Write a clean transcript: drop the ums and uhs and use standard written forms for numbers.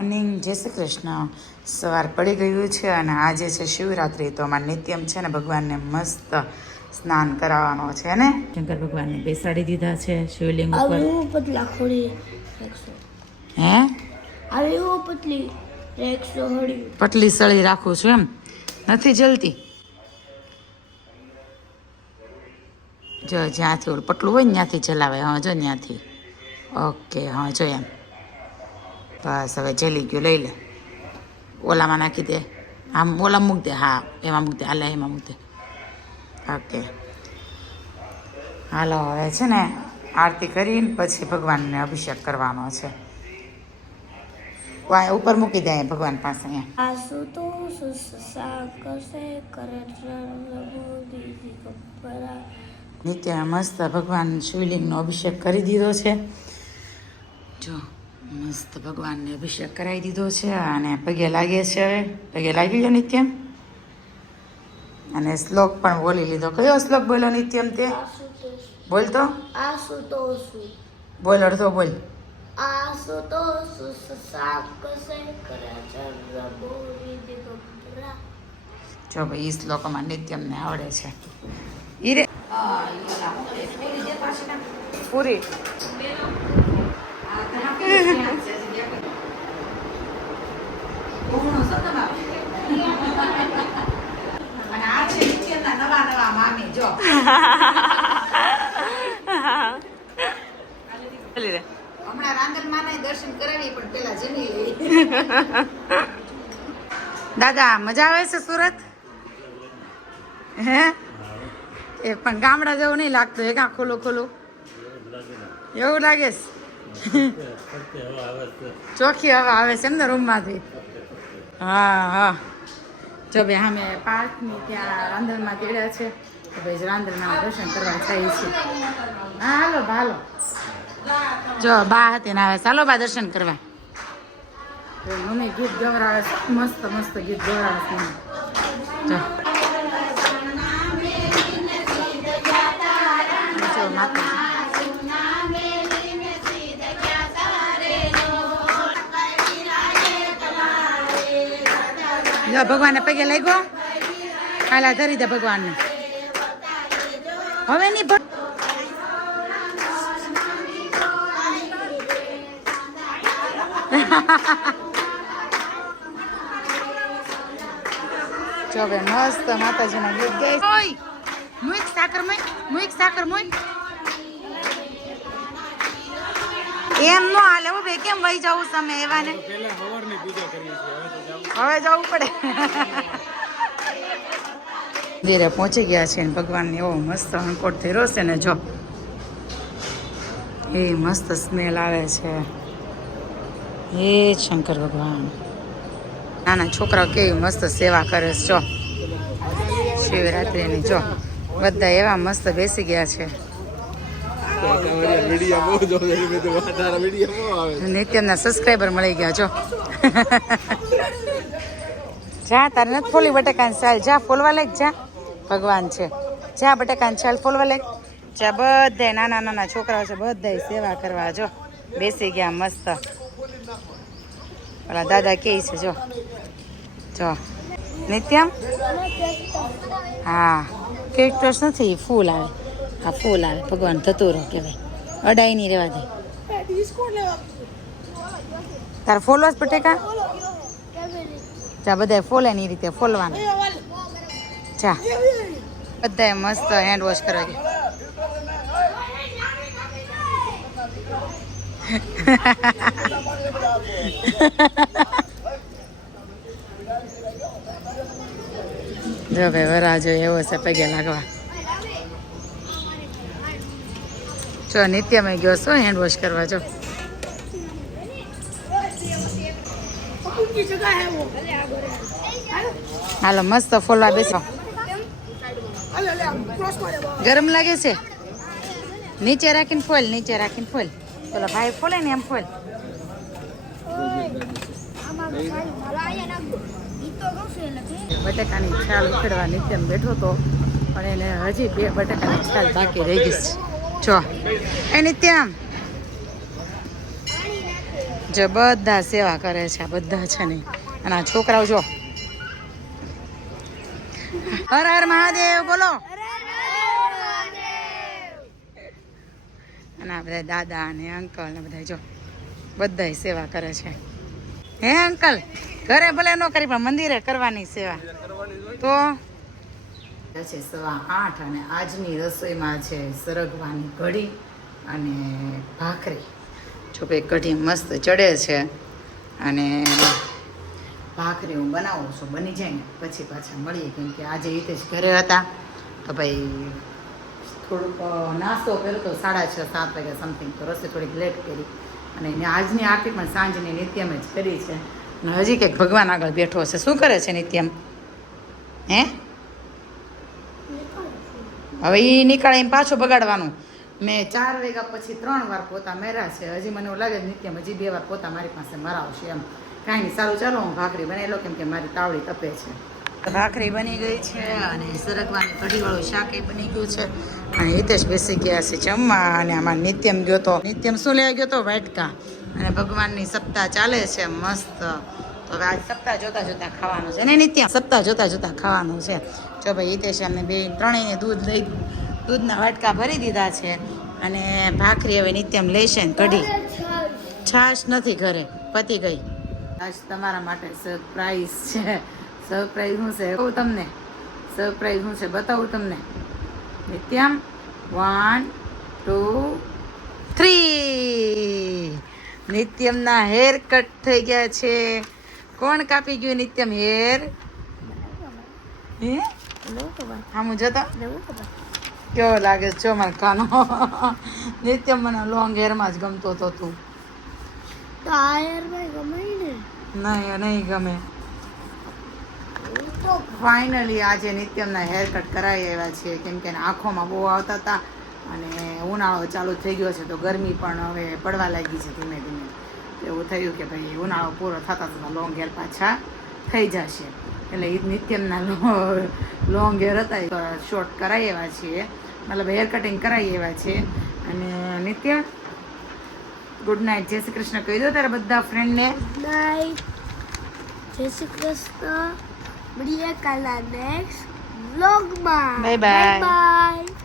Morning, જય શ્રી કૃષ્ણ. સવાર પડી ગયું છે અને આજે છે શિવરાત્રિ. તો અમારે નિત્યમ છે ને ભગવાનને મસ્ત સ્નાન કરાવવાનો છે ને. શંકર ભગવાનને બેસાડી દીધા છે શિવલિંગ ઉપર. પટલી સળી રાખું છું એમ નથી જલતી. જો જ્યાંથી ઓલું પટલું હોય ને ત્યાંથી ચલાવે. હા જો ત્યાંથી. ઓકે હા જો એમ. બસ હવે જલી ગયું. લઈ લે. ઓલામાં નાખી દે. આમ ઓલા મૂક દે. હા એમાં મૂક દે. હાલે એમાં મૂક દે. ઓકે હાલો હવે છે ને આરતી કરીને પછી ભગવાનને અભિષેક કરવાનો છે. ઉપર મૂકી દે ભગવાન પાસે. નિત્ય મસ્ત ભગવાન શિવલિંગનો અભિષેક કરી દીધો છે. જો મસ્ત ભગવાનને અભિષેક કરાવી દીધો છે અને પગે લાગે છે. હવે પગે લાગી ગયો નિત્યમ. અને શ્લોક પણ બોલી લીધો. કયો શ્લોક બોલ્યો નિત્યમ તે? બોલ તો. બોલ અડધો બોલ. જો ભાઈ ઈ શ્લોક અમાર નિત્યમને આવડે છે. ઈ રે પૂરી નવા મામી જો હમણાં રાંદરમાના દર્શન કરાવી પણ પેલા જમી લઈ. દાદા મજા આવે છે સુરત? હે એ પણ ગામડા જેવું નહીં લાગતું. એ કાં ખોલું ખોલું એવું લાગે છે. ચોખ્ખી હવા આવે છે એમ ને રૂમમાંથી. હા હા જો ભાઈ અમે પાર્કની ત્યાં રાંદરમાં તેડ્યા છે. તો ભાઈ રાંદરમાં દર્શન કરવા જઈએ છીએ. હા હાલો હાલો. જો બા હતી ને આવે. ચાલો બા દર્શન કરવા. મમ્મી ગીત ગવરાવે છે. મસ્ત મસ્ત ગીત ગવરાવે છે. જો માતા ભગવાનને પગે લાગ્યો. હાલા ધરી દે ભગવાનને. હવે નહીં જો બે મસ્ત માતાજીના ગીત ગાય. મુઈક સાકર મુઈક મુઈક સાકર મુઈક. એમ નો હાલે હો બે. કેમ વહી જવું તમે એવા ને? હવે જવું પડે. ધીરે પહોંચી ગયા છે ને ભગવાનને એવો મસ્ત અંકોટ ધીરો છે ને. જો એ મસ્ત સ્મેલ આવે છે. હે શંકર ભગવાન. નાના છોકરાઓ કેવી મસ્ત સેવા કરે છે. જો શિવરાત્રિની જો બધા એવા મસ્ત બેસી ગયા છે. નિત્યમના સબસ્ક્રાઈબર મળી ગયા. જો જા તારે નથી ફોલી બટેકાની ચાલ. જા ફોલવા લાગ. જા ભગવાન છે. જા બટેકાની ચાલ ફોલવા લાગ. જા બધા નાના નાના છોકરાઓ છે બધા સેવા કરવા જો બેસી ગયા મસ્ત. ઓલા દાદા કે છે જો જો નિત્યમ. હા કેક્ટસ નથી ફૂલ આવે. આ ફૂલ આવે ભગવાન ધતુરો કહેવાય. અડાઈ નહીં રહેવા દે. તારે ફોલવા જ બટેકા. જા બધા ફોલે ની રીતે ફોલવાના. જા બધા મસ્ત હેન્ડ વોશ કરવા ગયા. જો ભાઈ વરાજો એવો છે પગે લાગવા. જો નિત્યમાં ગયો છો હેન્ડ વોશ કરવા. જો હાલો મસ્ત ફોલવા બેસો. ગરમ લાગે છે. નીચે રાખીને ફોલ. નીચે રાખીને ફોલ. પેલા ભાઈ ફોલે ને એમ ફોલ. બટેકાની છાલ ઉખેડવા નિત્યમ બેઠો તો પણ એને હજી 2 બટેકાની છાલ બાકી રહી ગઈ છે. જો એ નિત્યમ જો બધા સેવા કરે છે, આ બધા છે ને. અને આ છોકરાઓ જો હર હર મહાદેવ બોલો. અને આ બધા દાદા અને અંકલ ને બધા જો બધા સેવા કરે છે. હે અંકલ, ઘરે ભલે ન કરી પણ મંદિરે કરવાની સેવા તો છે. 8:15 અને આજની રસોઈમાં છે સરગવાની કઢી અને ભાખરી. જો ભાઈ કઢી મસ્ત ચડે છે અને ભાખરી હું બનાવું છું. બની જાય ને પછી પાછા મળીએ, કેમ કે આજે હિતેશ ઘરે હતા તો ભાઈ થોડુંક નાસ્તો કર્યો તો 6:30-7 વાગ્યા સમથિંગ, તો રસોઈ થોડીક લેટ કરી. અને આજની આખી પણ સાંજની નિત્યમ જ કરી છે. અને હજી કંઈક ભગવાન આગળ બેઠો છે. શું કરે છે નિત્યમ? હે હવે એ નીકળે એમ પાછું બગાડવાનું. મેં 4 વાગ્યા પછી 3 વાર પોતા માર્યા છે. હજી મને એવું લાગે નિત્યમ હજી 2 વાર પોતા મારી પાસે મરાવશે એમ. કાંઈ નહીં, સારું ચાલો હું ભાખરી બનાવી લો, કેમ કે મારી તાવડી તપે છે. ભાખરી બની ગઈ છે અને સરગવાની કઢીવાળું શાક એ બની ગયું છે. અને હિતેશ બેસી ગયા છે જમવા. અને આમાં નિત્યમ ગયો તો. નિત્યમ શું લેવા ગયો તો? વાટકા. અને ભગવાનની સપ્તાહ ચાલે છે મસ્ત. તો હવે આજ સપ્તાહ જોતા જોતા ખાવાનું છે ને નિત્યમ? સપ્તાહ જોતા જોતા ખાવાનું છે. જો ભાઈ હિતેશ અમને ત્રણેયને દૂધના વાટકા ભરી દીધા છે. અને ભાખરી હવે નિત્યમ લેશે ને કઢી. છાશ નથી ઘરે, પતી ગઈ. આજ તમારા માટે સરપ્રાઈઝ છે. સરપ્રાઈઝ શું છે કહું તમને? સરપ્રાઈઝ શું છે બતાવું તમને. નિત્યમ 1 2 3. નિત્યમના હેર કટ થઈ ગયા છે. કોણ કાપી ગયું નિત્યમ હેર? હે આમ જતો કેવો લાગે છે? જો મારે કાનો નિત્યમ મને લોંગ હેરમાં જ ગમતો હતો. તું નહીં ગમે. ફાઇનલી આજે નિત્યમના હેર કટ કરાવી આવ્યા છે, કેમ કે આંખોમાં બહુ આવતા હતા અને ઉનાળો ચાલુ થઈ ગયો છે તો ગરમી પણ હવે પડવા લાગી છે ધીમે ધીમે. એવું થયું કે ભાઈ ઉનાળો પૂરો થતા થતા લોંગ હેર પાછા થઈ જશે. એટલે એ નિત્યમના લોંગ હેર હતા શોર્ટ કરાવી આવ્યા છીએ, મતલબ હેર કટિંગ કરાવી આવ્યા છે. અને નિત્યમ ગુડ નાઇટ, જય શ્રી કૃષ્ણ કહી દો તારા બધા ફ્રેન્ડને. ગુડ નાઇટ, જય શ્રી કૃષ્ણ. મળીએ કાલના નેક્સ્ટ વ્લોગમાં. Bye bye. બાય.